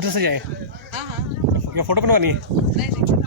उधर से जाए हाँ हाँ या फोटो बनवानी है? नहीं नहीं